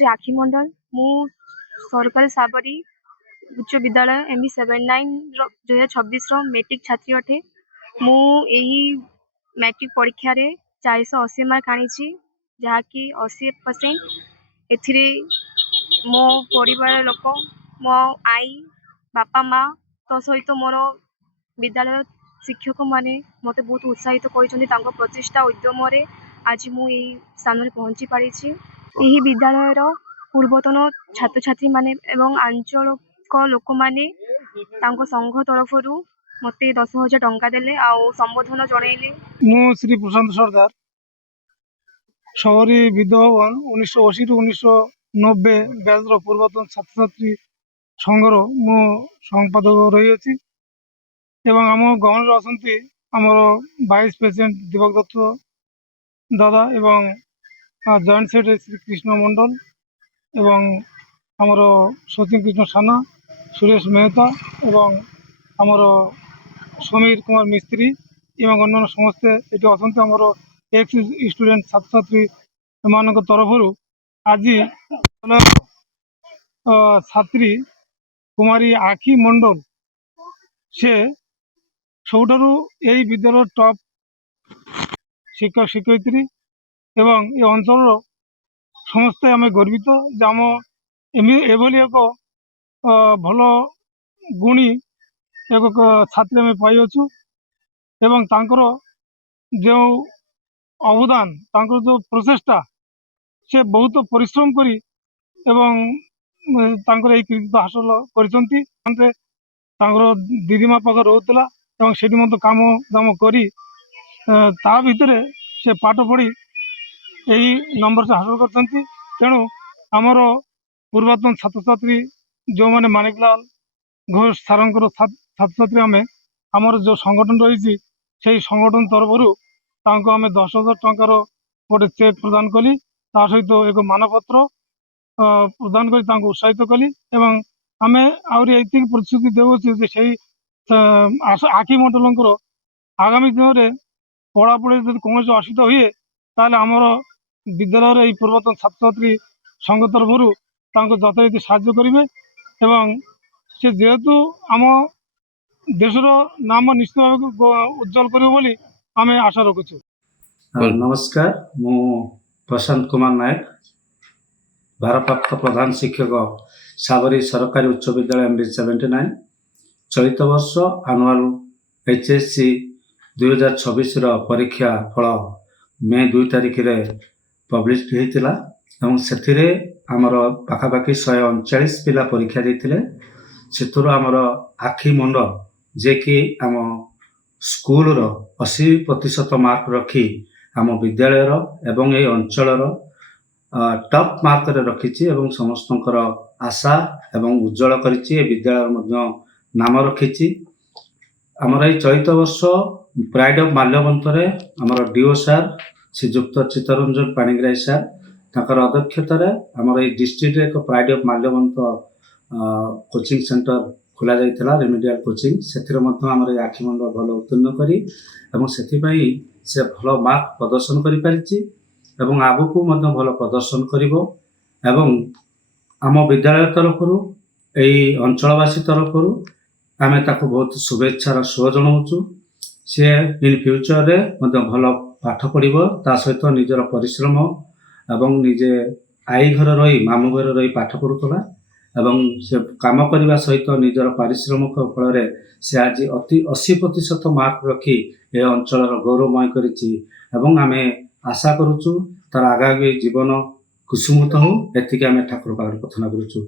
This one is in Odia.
ଶ୍ରୀ ଆଖି ମଣ୍ଡଲ। ମୁଁ ସରକାରୀ ସାବରୀ ଉଚ୍ଚ ବିଦ୍ୟାଳୟ MB79 2026 ମେଟ୍ରିକ୍ ଛାତ୍ରୀ ଅଟେ। ମୁଁ ଏହି ମ୍ୟାଟ୍ରିକ୍ ପରୀକ୍ଷାରେ 480 ମାର୍କ ଆଣିଛି, ଯାହାକି 80%। ଏଥିରେ ମୋ ପରିବାର ଲୋକ, ମୋ ଆଈ, ବାପା, ମା, ତ ସହିତ ମୋର ବିଦ୍ୟାଳୟ ଶିକ୍ଷକମାନେ ମୋତେ ବହୁତ ଉତ୍ସାହିତ କରିଛନ୍ତି। ତାଙ୍କ ପ୍ରଚେଷ୍ଟା ଉଦ୍ୟମରେ ଆଜି ମୁଁ ଏହି ସ୍ଥାନରେ ପହଞ୍ଚି ପାରିଛି। ଏହି ବିଦ୍ୟାଳୟର ପୂର୍ବତନ ଛାତ୍ରଛାତ୍ରୀମାନେ ଏବଂ ଆଞ୍ଚଳିକ ଲୋକମାନେ ତାଙ୍କ ସଂଘ ତରଫରୁ ମୋତେ 10,000 ଟଙ୍କା ଦେଲେ ଆଉ ସମ୍ବୋଧନ ଜଣାଇଲେ। ମୁଁ ଶ୍ରୀ ପ୍ରଶାନ୍ତ ସର୍ଦାର, ସବରୀ ବିଦ୍ୟାଭବନ 1980 ରୁ 1990 ବ୍ୟାଚର ପୂର୍ବତନ ଛାତ୍ରଛାତ୍ରୀ ସଂଘର ମୁଁ ସମ୍ପାଦକ ରହିଅଛି ଏବଂ ଆମ ଗହଣରେ ଅଛନ୍ତି ଆମର ଭାଇସ୍ ପ୍ରେସିଡେଣ୍ଟ ଦୀପକ ଦତ୍ତ ଦାଦା ଏବଂ ଜଏଣ୍ଟ ସେକ୍ରେଟାରୀ ଶ୍ରୀ କୃଷ୍ଣ ମଣ୍ଡଲ ଏବଂ ଆମର ସଚିନ କୃଷ୍ଣ ସାନା, ସୁରେଶ ମେହତା ଏବଂ ଆମର ସମୀର କୁମାର ମିସ୍ତ୍ରୀ ଏବଂ ଅନ୍ୟାନ୍ୟ ସମସ୍ତେ ଏଠି ଅଛନ୍ତି। ଆମର ଏକ୍ସ ଷ୍ଟୁଡେଣ୍ଟ ଛାତ୍ରଛାତ୍ରୀ ଏମାନଙ୍କ ତରଫରୁ ଆଜି ଛାତ୍ରୀ କୁମାରୀ ଆଖି ମଣ୍ଡଲ, ସେ ସବୁଠାରୁ ଏହି ବିଦ୍ୟାଳୟର ଟପ୍ ଶିକ୍ଷକ ଶିକ୍ଷୟିତ୍ରୀ ଏବଂ ଏ ଅଞ୍ଚଳର ସମସ୍ତେ ଆମେ ଗର୍ବିତ ଯେ ଆମ ଏଭଳି ଏକ ଭଲ ଗୁଣୀ ଏକ ଛାତ୍ରୀ ଆମେ ପାଇଅଛୁ ଏବଂ ତାଙ୍କର ଯେଉଁ ଅବଦାନ, ତାଙ୍କର ଯେଉଁ ପ୍ରଚେଷ୍ଟା, ସେ ବହୁତ ପରିଶ୍ରମ କରି ଏବଂ ତାଙ୍କର ଏହି କୃତିତ୍ୱ ହାସଲ କରିଛନ୍ତି। ତାଙ୍କର ଦିଦିମା ପାଖରେ ରହୁଥିଲା ଏବଂ ସେଠି ମଧ୍ୟ କାମ ଦାମ କରି ତା ଭିତରେ ସେ ପାଠ ପଢ଼ି ଏହି ନମ୍ବର ସେ ହାସଲ କରିଛନ୍ତି। ତେଣୁ ଆମର ପୂର୍ବତନ ଛାତ୍ରଛାତ୍ରୀ ଯେଉଁମାନେ ମାଣିକଲାଲ ଘୋଷ ସାରଙ୍କର ଛାତ୍ରଛାତ୍ରୀ ଆମର ଯେଉଁ ସଂଗଠନ ରହିଛି, ସେଇ ସଂଗଠନ ତରଫରୁ ତାଙ୍କୁ ଆମେ 10,000 ଟଙ୍କାର ଗୋଟେ ଚେକ୍ ପ୍ରଦାନ କଲି, ତା ସହିତ ଏକ ମାନପତ୍ର ପ୍ରଦାନ କରି ତାଙ୍କୁ ଉତ୍ସାହିତ କଲି ଏବଂ ଆମେ ଆହୁରି ଏତିକି ପ୍ରତିଶ୍ରୁତି ଦେଉଅଛୁ ଯେ ସେଇ ଆଖି ମଣ୍ଡଲଙ୍କର ଆଗାମୀ ଦିନରେ ପଢ଼ାପଢ଼ିରେ ଯଦି କୌଣସି ଅସୁବିଧା ହୁଏ ତାହେଲେ ଆମର ବିଦ୍ୟାଳୟର ଏହି ପୂର୍ବତନ ଛାତ୍ରଛାତ୍ରୀ ସଂଘ ତରଫରୁ ତାଙ୍କୁ ଯଥାରୀତି ସାହାଯ୍ୟ କରିବେ ଏବଂ ସେ ଯେହେତୁ ଆମ ଦେଶର ନାମ ନିଶ୍ଚିତ ଭାବେ ଉଜ୍ଜଳ କରିବ ବୋଲି ଆମେ ଆଶା ରଖୁଛୁ। ନମସ୍କାର, ମୁଁ ପ୍ରଶାନ୍ତ କୁମାର ନାୟକ, ଭାରପ୍ରାପ୍ତ ପ୍ରଧାନ ଶିକ୍ଷକ, ସାବରୀ ସରକାରୀ ଉଚ୍ଚ ବିଦ୍ୟାଳୟ MB79। ଚଳିତ ବର୍ଷ ଆନୁଆଲ HSC 2026ର ପରୀକ୍ଷା ଫଳ ମେ 2 ତାରିଖରେ ପବ୍ଲିଶ ହୋଇଥିଲା ଏବଂ ସେଥିରେ ଆମର ପାଖାପାଖି 139 ପିଲା ପରୀକ୍ଷା ଦେଇଥିଲେ। ସେଥିରୁ ଆମର ଆଖି ମଣ୍ଡଳ, ଯିଏକି ଆମ ସ୍କୁଲର 80% ମାର୍କ ରଖି ଆମ ବିଦ୍ୟାଳୟର ଏବଂ ଏହି ଅଞ୍ଚଳର ଟପ୍ ମାର୍କରେ ରଖିଛି ଏବଂ ସମସ୍ତଙ୍କର ଆଶା ଏବଂ ଉଜ୍ଜଳ କରିଛି। ଏ ବିଦ୍ୟାଳୟର ମଧ୍ୟ ନାମ ରଖିଛି। ଆମର ଏହି ଚଳିତ ବର୍ଷ ପ୍ରାଇଡ୍ ଅଫ୍ ମାଲ୍ୟବନ୍ତରେ ଆମର DO sir Shriyukta Chittaranjan Panigrahi sir, ତାଙ୍କର ଅଧ୍ୟକ୍ଷତାରେ ଆମର ଏହି ଡିଷ୍ଟ୍ରିକ୍ଟରେ ଏକ pride of Malyabanta coaching centre ଖୋଲା ଯାଇଥିଲା, ରେମିଡିଆଲ କୋଚିଂ। ସେଥିରେ ମଧ୍ୟ ଆମର ଏହି ଆଖି ମଣ୍ଡଳ ଭଲ ଉତ୍ତୀର୍ଣ୍ଣ କରି ଏବଂ ସେଥିପାଇଁ ସେ ଭଲ ମାର୍କ ପ୍ରଦର୍ଶନ କରିପାରିଛି ଏବଂ ଆଗକୁ ମଧ୍ୟ ଭଲ ପ୍ରଦର୍ଶନ କରିବ ଏବଂ ଆମ ବିଦ୍ୟାଳୟ ତରଫରୁ ଏହି ଅଞ୍ଚଳବାସୀ ତରଫରୁ ଆମେ ତାକୁ ବହୁତ ଶୁଭେଚ୍ଛାର ସୁଅ ଜଣାଉଛୁ। ସିଏ ଇନ୍ ଫ୍ୟୁଚରରେ ମଧ୍ୟ ଭଲ ପାଠ ପଢ଼ିବ, ତା ସହିତ ନିଜର ପରିଶ୍ରମ ଏବଂ ନିଜେ ଆଈ ଘରେ ରହି, ମାମୁଁ ଘରେ ରହି ପାଠ ପଢ଼ୁଥିଲା ଏବଂ ସେ କାମ କରିବା ସହିତ ନିଜର ପାରିଶ୍ରମିକ ଫଳରେ ସେ ଆଜି 80% ମାର୍କ ରଖି ଏ ଅଞ୍ଚଳର ଗୌରବମୟ କରିଛି ଏବଂ ଆମେ ଆଶା କରୁଛୁ ତାର ଆଗାମୀ ଜୀବନ କୁସୁମିତ ହଉ। ଏତିକି ଆମେ ଠାକୁର ପାଖରେ ପ୍ରାର୍ଥନା କରୁଛୁ।